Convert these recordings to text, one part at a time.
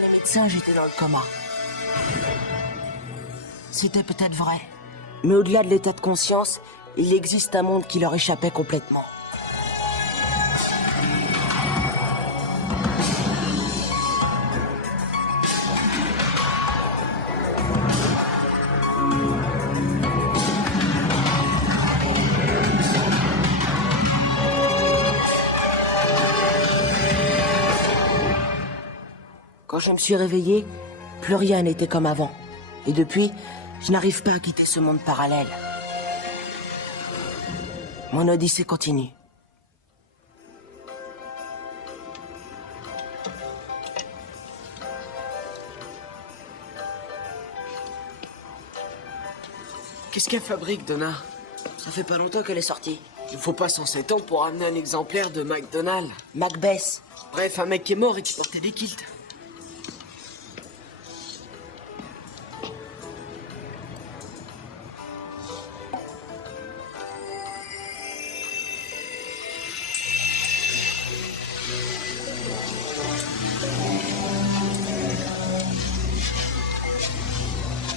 les médecins, j'étais dans le coma. C'était peut-être vrai. Mais au-delà de l'état de conscience, il existe un monde qui leur échappait complètement. Quand je me suis réveillé, plus rien n'était comme avant. Et depuis, je n'arrive pas à quitter ce monde parallèle. Mon odyssée continue. Qu'est-ce qu'elle fabrique, Donna? Ça fait pas longtemps qu'elle est sortie. Il faut pas 107 ans pour amener un exemplaire de McDonald's. Macbeth. Bref, un mec qui est mort et qui portait des kilts.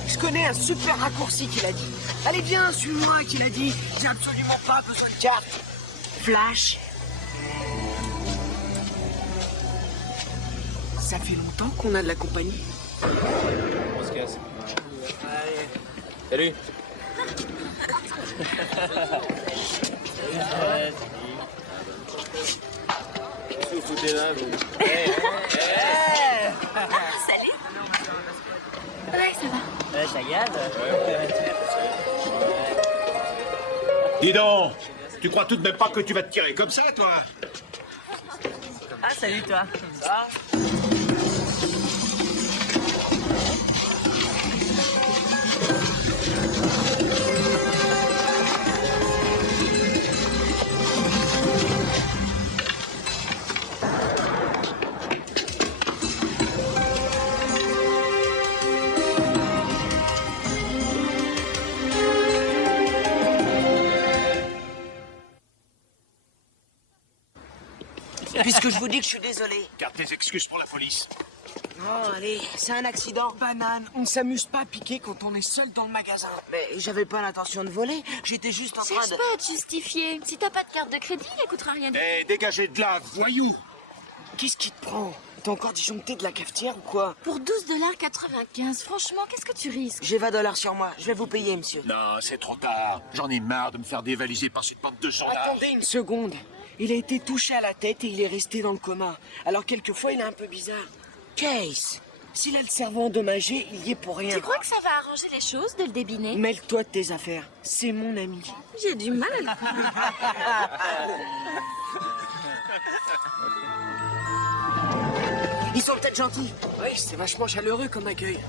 Je connais un super raccourci qu'il a dit. Allez viens, suis-moi qu'il a dit. J'ai absolument pas besoin de carte. Flash. Ça fait longtemps qu'on a de la compagnie. On se casse. Salut. Qu'est-ce que vous foutez là, vous? Salut. Ouais, ça va. Ouais, ça gave. Dis donc, tu crois tout de même pas que tu vas te tirer comme ça, toi? Ah, salut, toi. Ça va? Puisque je vous dis que je suis désolé. Garde tes excuses pour la police. Oh, allez, c'est un accident. Banane, on ne s'amuse pas à piquer quand on est seul dans le magasin. Mais j'avais pas l'intention de voler. J'étais juste en train Cherche de... pas à te justifier. Si t'as pas de carte de crédit, elle coûtera rien du tout. Eh, dégagez de là, voyou! Qu'est-ce qui te prend? T'as encore disjoncté de la cafetière ou quoi? Pour 12,95 $, franchement, qu'est-ce que tu risques? J'ai 20 $ sur moi. Je vais vous payer, monsieur. Non, c'est trop tard. J'en ai marre de me faire dévaliser par cette bande de gens là. Attendez une seconde. Il a été touché à la tête et il est resté dans le coma. Alors quelquefois, il est un peu bizarre. Case. S'il a le cerveau endommagé, il y est pour rien. Tu crois que ça va arranger les choses de le débiner? Mêle-toi de tes affaires. C'est mon ami. J'ai du mal à le croire. Ils sont peut-être gentils. Oui, c'est vachement chaleureux comme accueil.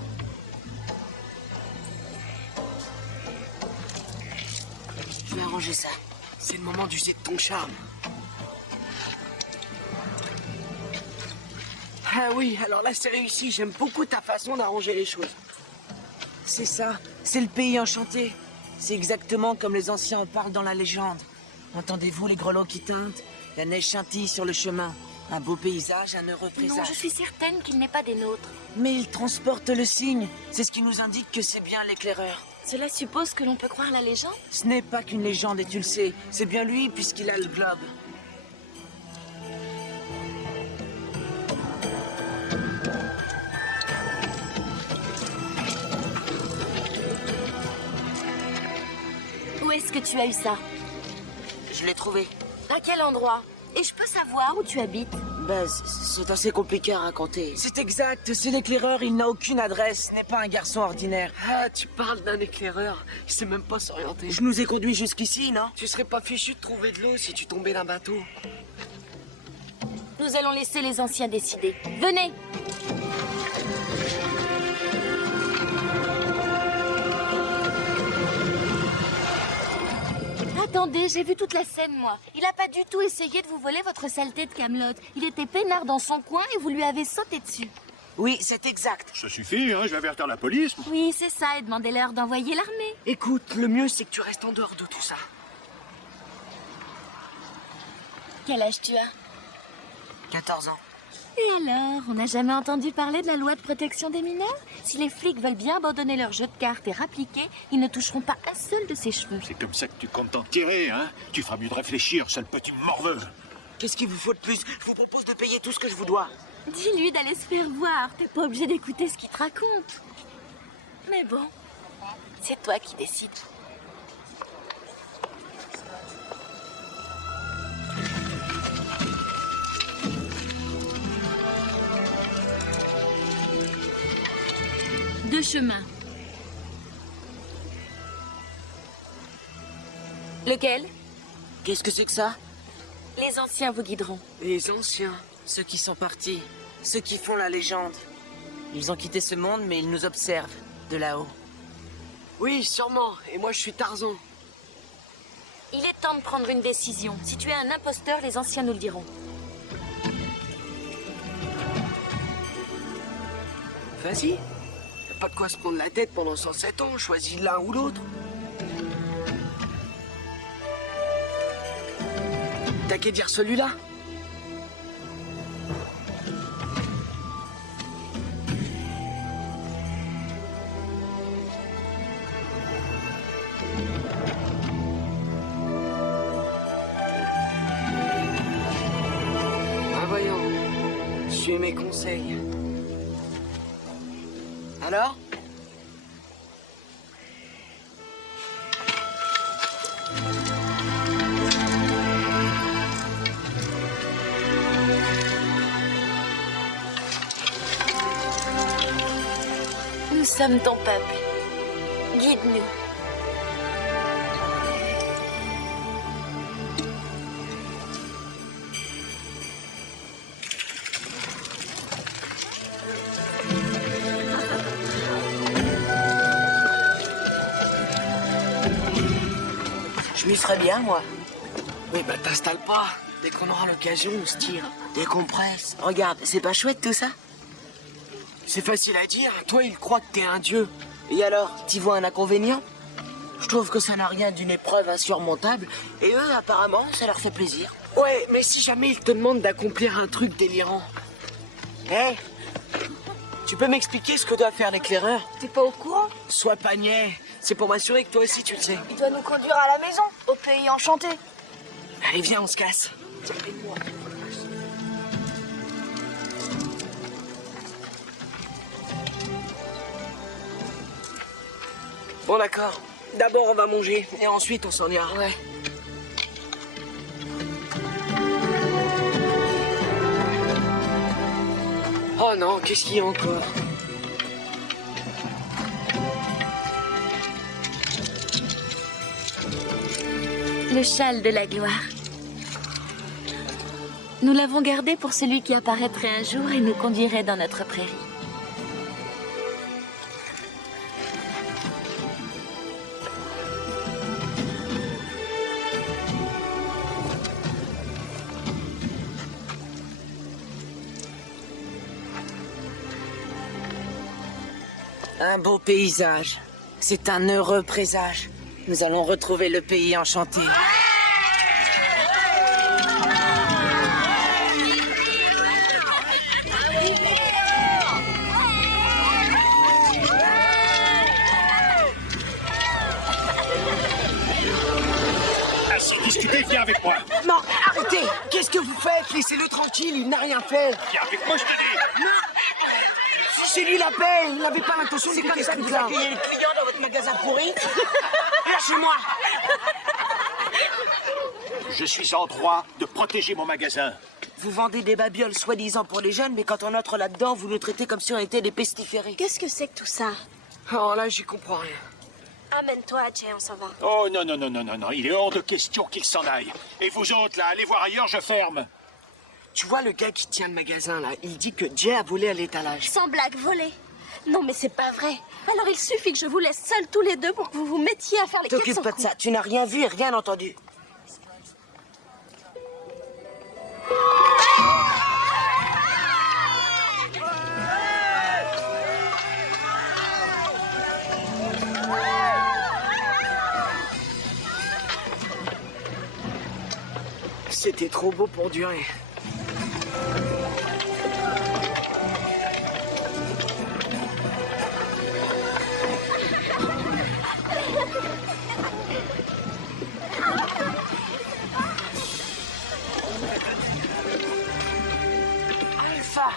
Je vais arranger ça. C'est le moment d'user de ton charme. Ah oui, alors là c'est réussi. J'aime beaucoup ta façon d'arranger les choses. C'est ça. C'est le pays enchanté. C'est exactement comme les anciens en parlent dans la légende. Entendez-vous les grelots qui tintent? La neige scintille sur le chemin. Un beau paysage, un heureux présage. Non, je suis certaine qu'il n'est pas des nôtres. Mais il transporte le signe. C'est ce qui nous indique que c'est bien l'éclaireur. Cela suppose que l'on peut croire la légende? Ce n'est pas qu'une légende et tu le sais. C'est bien lui puisqu'il a le globe. Où est-ce que tu as eu ça? Je l'ai trouvé. À quel endroit? Et je peux savoir où tu habites? Ben, c'est assez compliqué à raconter. C'est exact, c'est l'éclaireur, il n'a aucune adresse, ce n'est pas un garçon ordinaire. Ah, tu parles d'un éclaireur. Il sait même pas s'orienter. Je nous ai conduits jusqu'ici, non? Tu serais pas fichu de trouver de l'eau si tu tombais d'un bateau. Nous allons laisser les anciens décider. Venez! Attendez, j'ai vu toute la scène, moi. Il a pas du tout essayé de vous voler votre saleté de Camelot. Il était peinard dans son coin et vous lui avez sauté dessus. Oui, c'est exact. Ça suffit, hein, je vais avertir la police. Oui, c'est ça, et demandez-leur d'envoyer l'armée. Écoute, le mieux c'est que tu restes en dehors de tout ça. Quel âge tu as? 14 ans. Et alors, on n'a jamais entendu parler de la loi de protection des mineurs? Si les flics veulent bien abandonner leur jeu de cartes et rappliquer, ils ne toucheront pas un seul de ses cheveux. C'est comme ça que tu comptes t'en tirer, hein? Tu feras mieux de réfléchir, sale petit morveux. Qu'est-ce qu'il vous faut de plus? Je vous propose de payer tout ce que je vous dois. Dis-lui d'aller se faire voir, t'es pas obligé d'écouter ce qu'il te raconte. Mais bon, c'est toi qui décides. Deux chemins. Lequel? Qu'est-ce que c'est que ça? Les anciens vous guideront. Les anciens. Ceux qui sont partis, ceux qui font la légende. Ils ont quitté ce monde, mais ils nous observent, de là-haut. Oui, sûrement. Et moi, je suis Tarzan. Il est temps de prendre une décision. Si tu es un imposteur, les anciens nous le diront. Vas-y. Y a pas de quoi se prendre la tête pendant 107 ans. Choisis l'un ou l'autre. T'as qu'à dire celui-là. Ah voyons. Suis mes conseils. Alors? Nous sommes ton peuple. Guide-nous. Je m'y ferais bien, moi. Oui, bah t'installes pas. Dès qu'on aura l'occasion, on se tire. Décompresse. Regarde, c'est pas chouette tout ça? C'est facile à dire. Toi, il croit que t'es un dieu. Et alors, t'y vois un inconvénient? Je trouve que ça n'a rien d'une épreuve insurmontable. Et eux, apparemment, ça leur fait plaisir. Ouais, mais si jamais il te demande d'accomplir un truc délirant. Hé, tu peux m'expliquer ce que doit faire l'éclaireur? T'es pas au courant? Sois pas niais. C'est pour m'assurer que toi aussi tu le sais. Il doit nous conduire à la maison, au pays enchanté. Allez, viens, on se casse. Bon, d'accord. D'abord, on va manger, et ensuite, on s'en ira. Ouais. Oh non, qu'est-ce qu'il y a encore? Le châle de la gloire. Nous l'avons gardé pour celui qui apparaîtrait un jour et nous conduirait dans notre prairie. Un beau paysage. C'est un heureux présage. Nous allons retrouver le pays enchanté. Assez discuté, viens avec moi. Non, arrêtez! Qu'est-ce que vous faites? Laissez-le tranquille, il n'a rien fait. Viens avec moi, je te dis. C'est lui la paix, il n'avait pas l'intention de C'est comme quitter ça ce que vous truc-là. accueillez les clients dans votre magasin pourri? Lâchez-moi! Je suis en droit de protéger mon magasin. Vous vendez des babioles soi-disant pour les jeunes, mais quand on entre là-dedans, vous nous traitez comme si on était des pestiférés. Qu'est-ce que c'est que tout ça? Oh là, j'y comprends rien. Amène-toi, Jay, on s'en va. Oh non, non, non, non, non, non, il est hors de question qu'il s'en aille. Et vous autres, là, allez voir ailleurs, je ferme. Tu vois le gars qui tient le magasin, là, il dit que Jay a volé à l'étalage. Sans blague, voler. Non, mais c'est pas vrai. Alors il suffit que je vous laisse seuls tous les deux pour que vous vous mettiez à faire les 400 T'occupe pas de coups. ça, tu n'as rien vu et rien entendu. C'était trop beau pour durer. Alpha!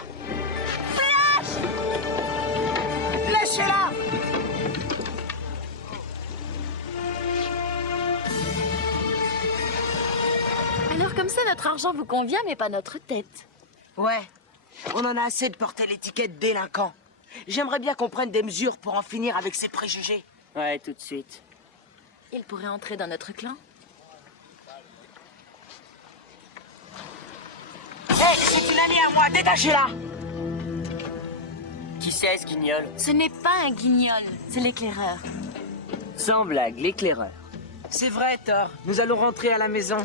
Lâchez-la! Alors comme ça, notre argent vous convient, mais pas notre tête. Ouais, on en a assez de porter l'étiquette délinquant. J'aimerais bien qu'on prenne des mesures pour en finir avec ces préjugés. Ouais, tout de suite. Il pourrait entrer dans notre clan. Hé, c'est une amie à moi, dégagez-la! Qui c'est, ce guignol? Ce n'est pas un guignol, c'est l'éclaireur. Sans blague, l'éclaireur. C'est vrai, Thor. Nous allons rentrer à la maison.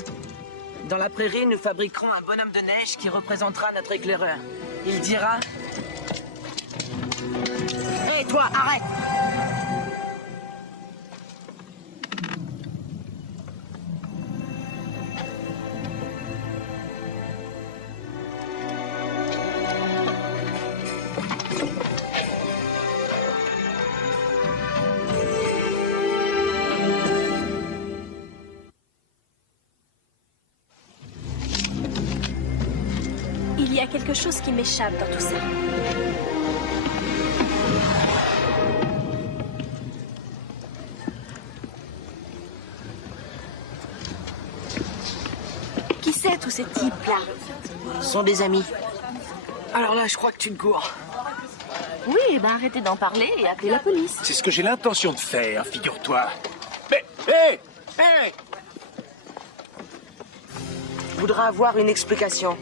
Dans la prairie, nous fabriquerons un bonhomme de neige qui représentera notre éclaireur. Il dira... Hé, toi, arrête! Il y a quelque chose qui m'échappe dans tout ça. Qui c'est tous ces types-là? Ce sont des amis. Alors là, je crois que tu me cours. Oui, eh ben arrêtez d'en parler et appelez la police. C'est ce que j'ai l'intention de faire, figure-toi. Mais, hé! Hé! Je voudrais avoir une explication.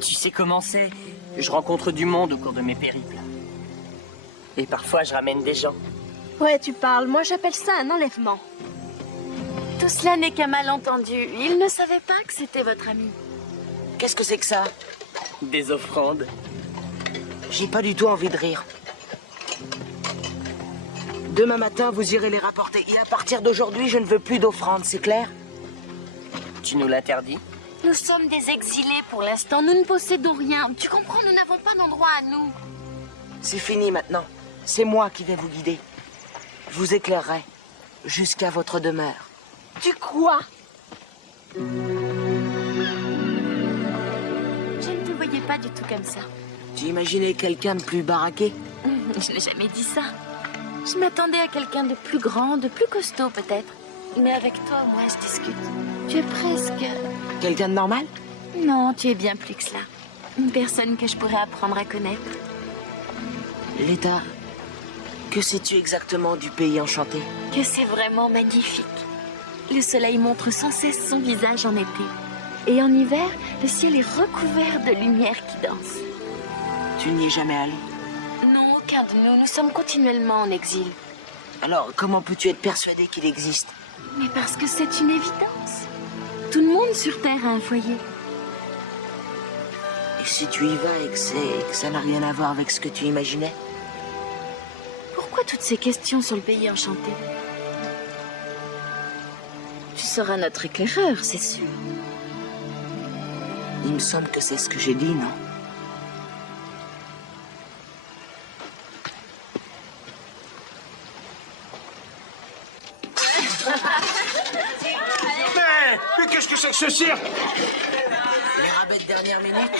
Tu sais comment c'est? Je rencontre du monde au cours de mes périples. Et parfois, je ramène des gens. Ouais, tu parles. Moi, j'appelle ça un enlèvement. Tout cela n'est qu'un malentendu. Il ne savait pas que c'était votre ami. Qu'est-ce que c'est que ça? Des offrandes. J'ai pas du tout envie de rire. Demain matin, vous irez les rapporter. Et à partir d'aujourd'hui, je ne veux plus d'offrandes, c'est clair? Tu nous l'interdis? Nous sommes des exilés pour l'instant. Nous ne possédons rien. Tu comprends, nous n'avons pas d'endroit à nous. C'est fini maintenant. C'est moi qui vais vous guider. Je vous éclairerai jusqu'à votre demeure. Tu crois? Je ne te voyais pas du tout comme ça. Tu imaginais quelqu'un de plus baraqué? Je n'ai jamais dit ça. Je m'attendais à quelqu'un de plus grand, de plus costaud peut-être. Mais avec toi, moi, je discute. Tu es presque... Quelqu'un de normal? Non, tu es bien plus que cela. Une personne que je pourrais apprendre à connaître. Leda, que sais-tu exactement du pays enchanté? Que c'est vraiment magnifique. Le soleil montre sans cesse son visage en été. Et en hiver, le ciel est recouvert de lumière qui danse. Tu n'y es jamais allé? Non, aucun de nous. Nous sommes continuellement en exil. Alors, comment peux-tu être persuadé qu'il existe? Mais parce que c'est une évidence. Tout le monde sur Terre a un foyer. Et si tu y vas et que ça n'a rien à voir avec ce que tu imaginais? Pourquoi toutes ces questions sur le pays enchanté? Tu seras notre éclaireur, c'est sûr. Il me semble que c'est ce que j'ai dit, non? Mais qu'est-ce que c'est que ce cirque? Les rabais de dernière minute?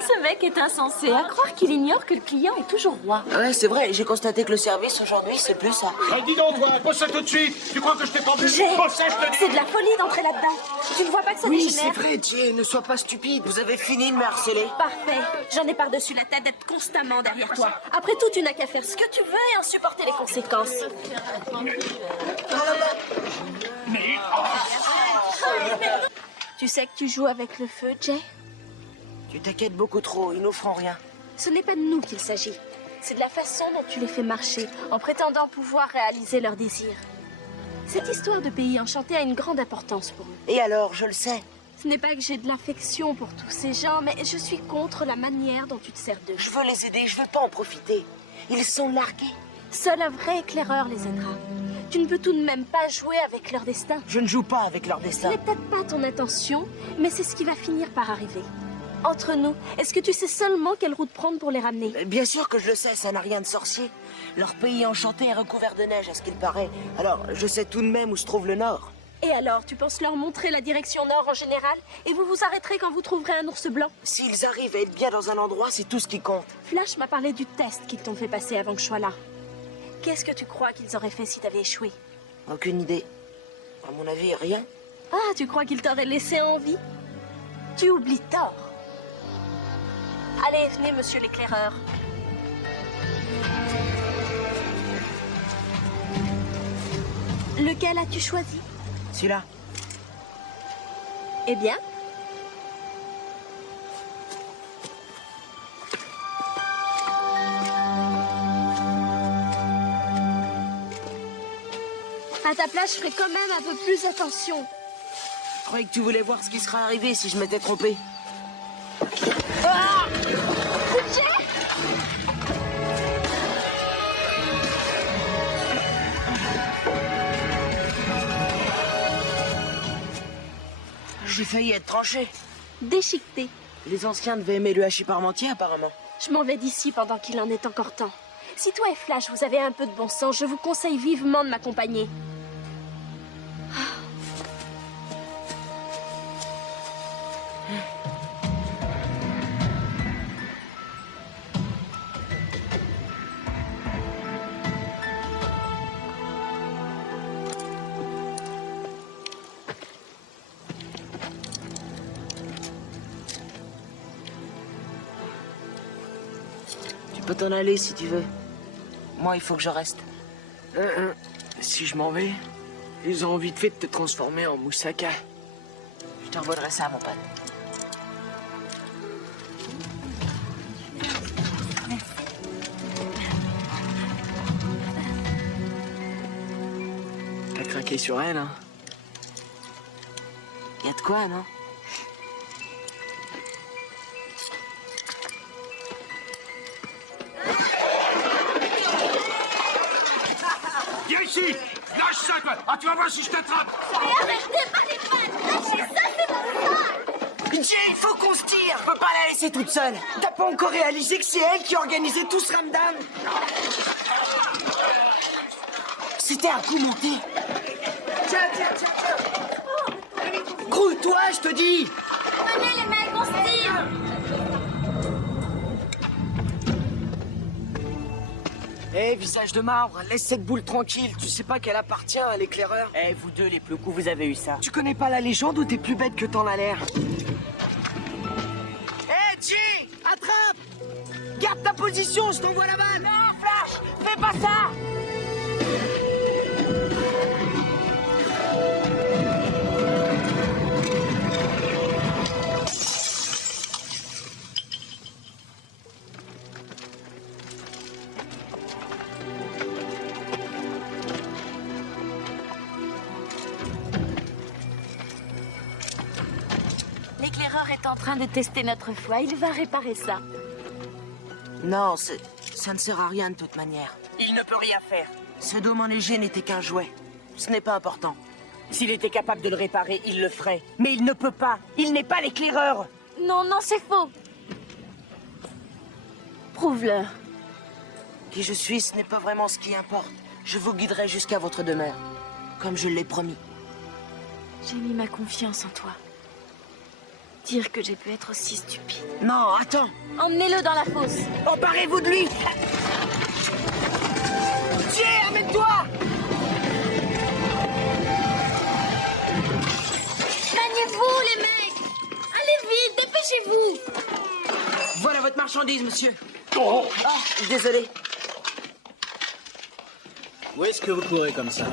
Ce mec est insensé. À croire qu'il ignore que le client est toujours roi. Ouais, c'est vrai. J'ai constaté que le service aujourd'hui, c'est plus ça. Eh, dis donc, toi, pose ça tout de suite. Tu crois que je t'ai pas vu? Jay, Pose ça, je te dis. c'est de la folie d'entrer là-dedans. Tu ne vois pas que ça Oui, dégénère? c'est vrai, Jay. Ne sois pas stupide. Vous avez fini de me harceler. Parfait. J'en ai par-dessus la tête d'être constamment derrière toi. Après tout, tu n'as qu'à faire ce que tu veux et en supporter les conséquences. Mais, Tu sais que tu joues avec le feu, Jay? Tu t'inquiètes beaucoup trop. Ils nous feront rien. Ce n'est pas de nous qu'il s'agit. C'est de la façon dont tu les fais marcher, en prétendant pouvoir réaliser leurs désirs. Cette histoire de pays enchanté a une grande importance pour eux. Et alors, je le sais. Ce n'est pas que j'ai de l'affection pour tous ces gens, mais je suis contre la manière dont tu te sers d'eux. Je veux les aider. Je veux pas en profiter. Ils sont largués. Seul un vrai éclaireur les aidera. Tu ne peux tout de même pas jouer avec leur destin. Je ne joue pas avec leur Ce destin. n'est peut-être pas ton intention, mais c'est ce qui va finir par arriver. Entre nous, est-ce que tu sais seulement quelle route prendre pour les ramener? Bien sûr que je le sais, ça n'a rien de sorcier. Leur pays enchanté est recouvert de neige, à ce qu'il paraît. Alors, je sais tout de même où se trouve le nord. Et alors, tu penses leur montrer la direction nord en général? Et vous vous arrêterez quand vous trouverez un ours blanc? S'ils arrivent à être bien dans un endroit, c'est tout ce qui compte. Flash m'a parlé du test qu'ils t'ont fait passer avant que je sois là. Qu'est-ce que tu crois qu'ils auraient fait si t'avais échoué? Aucune idée. À mon avis, rien. Ah, tu crois qu'ils t'auraient laissé en vie? Tu oublies tort. Allez, venez, monsieur l'éclaireur. Lequel as-tu choisi? Celui-là. Eh bien? À ta place, je ferai quand même un peu plus attention. Je croyais que tu voulais voir ce qui serait arrivé si je m'étais trompé. J'ai failli être tranché. Déchiqueté. Les anciens devaient aimer le hachis parmentier, apparemment. Je m'en vais d'ici pendant qu'il en est encore temps. Si toi et Flash, vous avez un peu de bon sens, je vous conseille vivement de m'accompagner. Tu peux t'en aller si tu veux. Moi, il faut que je reste. Si je m'en vais, ils ont vite fait de te transformer en moussaka. Je t'envolerai ça, mon pote. T'as craqué sur elle, hein? Y a de quoi, non? Viens ici! Lâche ça, toi! Ah, tu vas voir si je t'attrape! Jay, il faut qu'on se tire! Je peux pas la laisser toute seule! T'as pas encore réalisé que c'est elle qui a organisé tout ce ramdam? C'était un coup monté! Tiens! Grouille-toi, je te dis! Venez les mecs, on se tire! Hé, visage de marbre, laisse cette boule tranquille. Tu sais pas qu'elle appartient à l'éclaireur? Eh, vous deux, les plus coups, vous avez eu ça. Tu connais pas la légende ou t'es plus bête que t'en as l'air? Hé, Jay! Attrape! Garde ta position, je t'envoie la balle! Non, Flash! Fais pas ça! L'éclaireur est en train de tester notre foi. Il va réparer ça. Non, ça ne sert à rien de toute manière. Il ne peut rien faire. Ce dôme enneigé n'était qu'un jouet. Ce n'est pas important. S'il était capable de le réparer, il le ferait. Mais il ne peut pas. Il n'est pas l'éclaireur. Non, c'est faux. Prouve-le. Qui je suis, ce n'est pas vraiment ce qui importe. Je vous guiderai jusqu'à votre demeure. Comme je l'ai promis. J'ai mis ma confiance en toi. Dire que j'ai pu être aussi stupide. Non, attends! Emmenez-le dans la fosse. Emparez-vous de lui! Tiens, amène-toi! Gagnez-vous, les mecs! Allez vite, dépêchez-vous! Voilà votre marchandise, monsieur. Oh! Ah, désolé. Où est-ce que vous courez comme ça?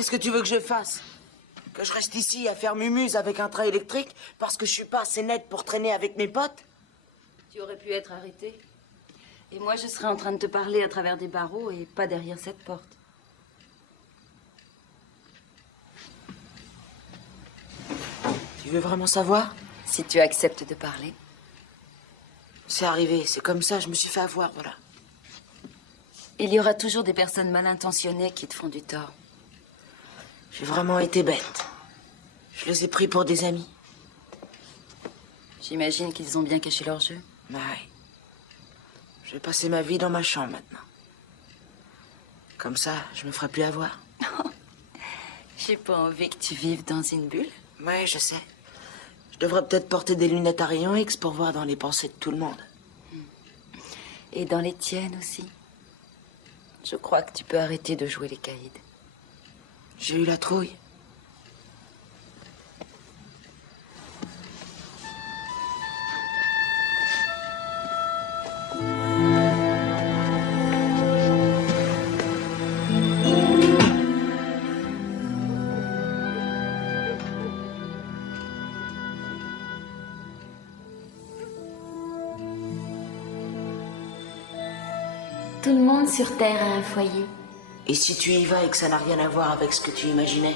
Qu'est-ce que tu veux que je fasse? Que je reste ici à faire mumuse avec un train électrique parce que je suis pas assez nette pour traîner avec mes potes? Tu aurais pu être arrêté. Et moi, je serais en train de te parler à travers des barreaux et pas derrière cette porte. Tu veux vraiment savoir? Si tu acceptes de parler. C'est arrivé, c'est comme ça, je me suis fait avoir, voilà. Il y aura toujours des personnes mal intentionnées qui te font du tort. J'ai vraiment été bête. Je les ai pris pour des amis. J'imagine qu'ils ont bien caché leur jeu. Ouais. Je vais passer ma vie dans ma chambre maintenant. Comme ça, je me ferai plus avoir. J'ai pas envie que tu vives dans une bulle. Ouais, je sais. Je devrais peut-être porter des lunettes à rayons X pour voir dans les pensées de tout le monde. Et dans les tiennes aussi. Je crois que tu peux arrêter de jouer les caïds. J'ai eu la trouille. Tout le monde sur Terre a un foyer. Et si tu y vas et que ça n'a rien à voir avec ce que tu imaginais?